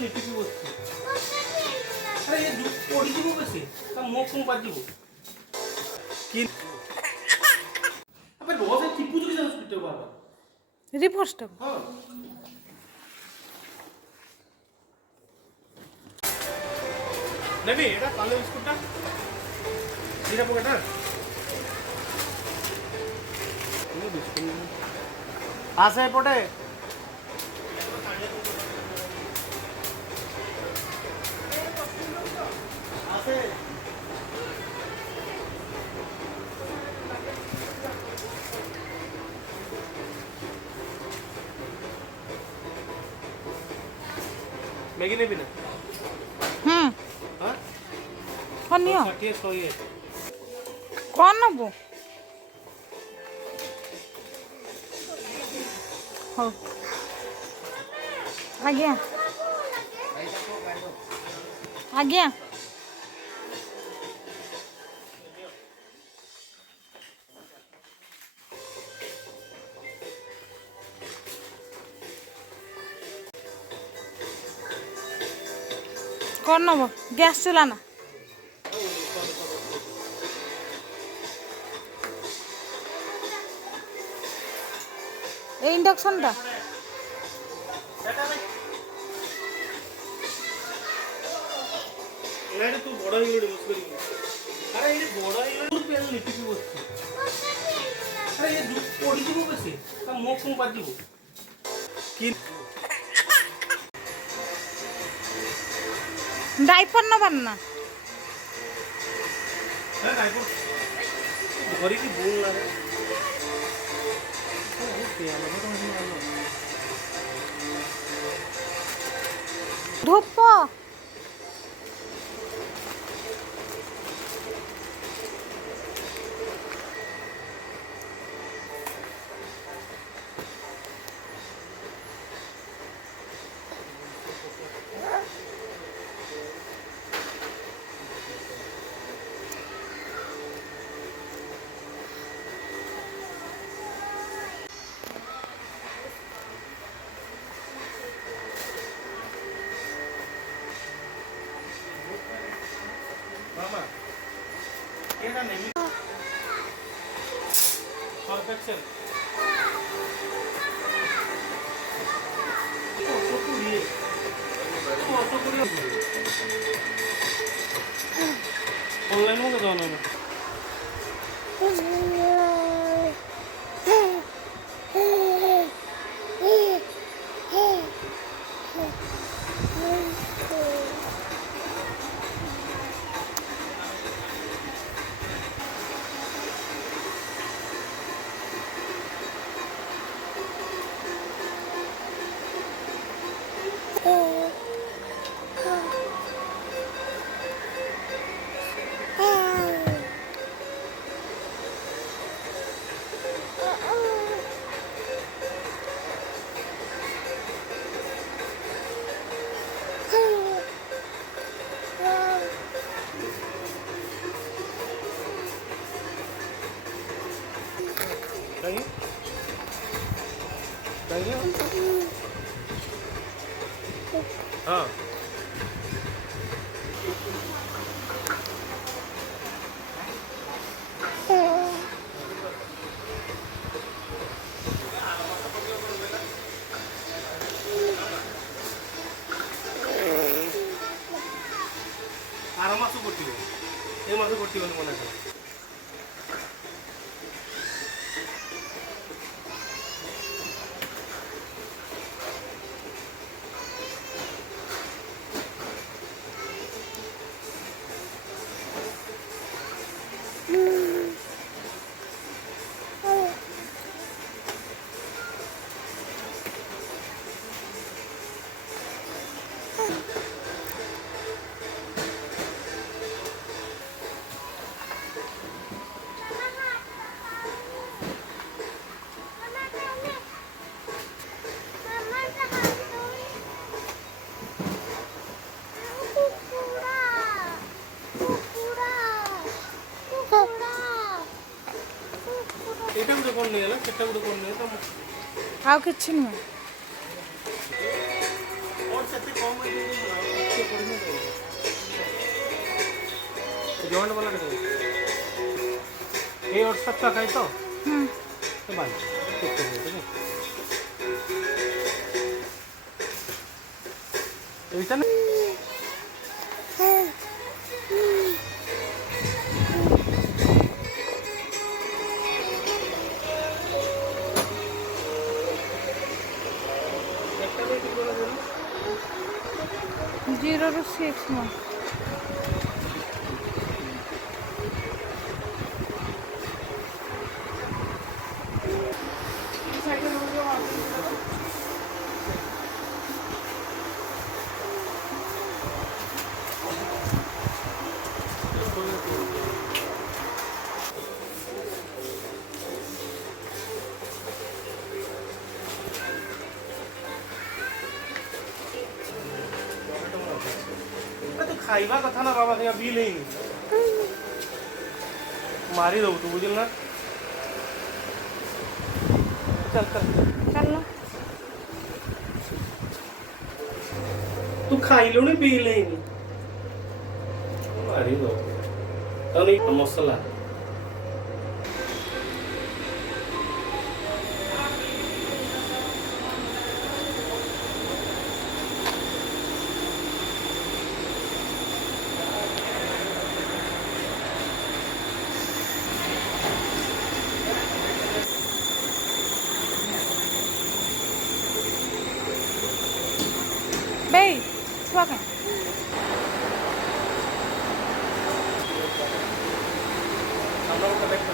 लिटिकी बसते अरे ये पड़ी जीवो बेसी ता मुख कौन बाजिबो कि अबे रोज टिपू जो के हॉस्पिटल बाबा रिपोर्ट हां नेबी एटा पाले बिस्कुटटा सीधा पकेटा ये बिस्कुट आसे पटे आसे मैगी ने भी ना हाँ कौन नियो ये सोइए कौन नबो हो आज्ञा आज्ञा कौन नबो गैस चुला ना এই ইন্ডাকশনটা এখানে তুই বড় হইলো বস করি আরে এই বড় হইলো পেল লিটিকি বসতে আরে এই পড়ি দিব বেশি তা মুখ কোন বাজিব কি ডাইপার নবার না হ্যাঁ ডাইপার ঘরে কি বোন লাগে ধূপ मामा एटा नहीं परफेक्शन तो पूरी तो पूरी ऑनलाइन में जाना है हाँ आर मास पड़ो ये मास पड़ो मन এটা গুলো কোন নিয়ে এলো সেটা গুলো কোন নিয়ে তো ଆଉ କିଛି ନୁହେଁ और सेते कम जॉइंट वाला ये और सब का तो तो बांध ठीक कर ठीक है ऐसा ना जीरो टू सिक्स में तो खाइबा कथा ना बाबा बिल ही मारी दो तू बुझल ना चल चल चल लो तू खाई लो नहीं बिल ही मारी दो तो नहीं मसला Babe, suka. हम लोग का देख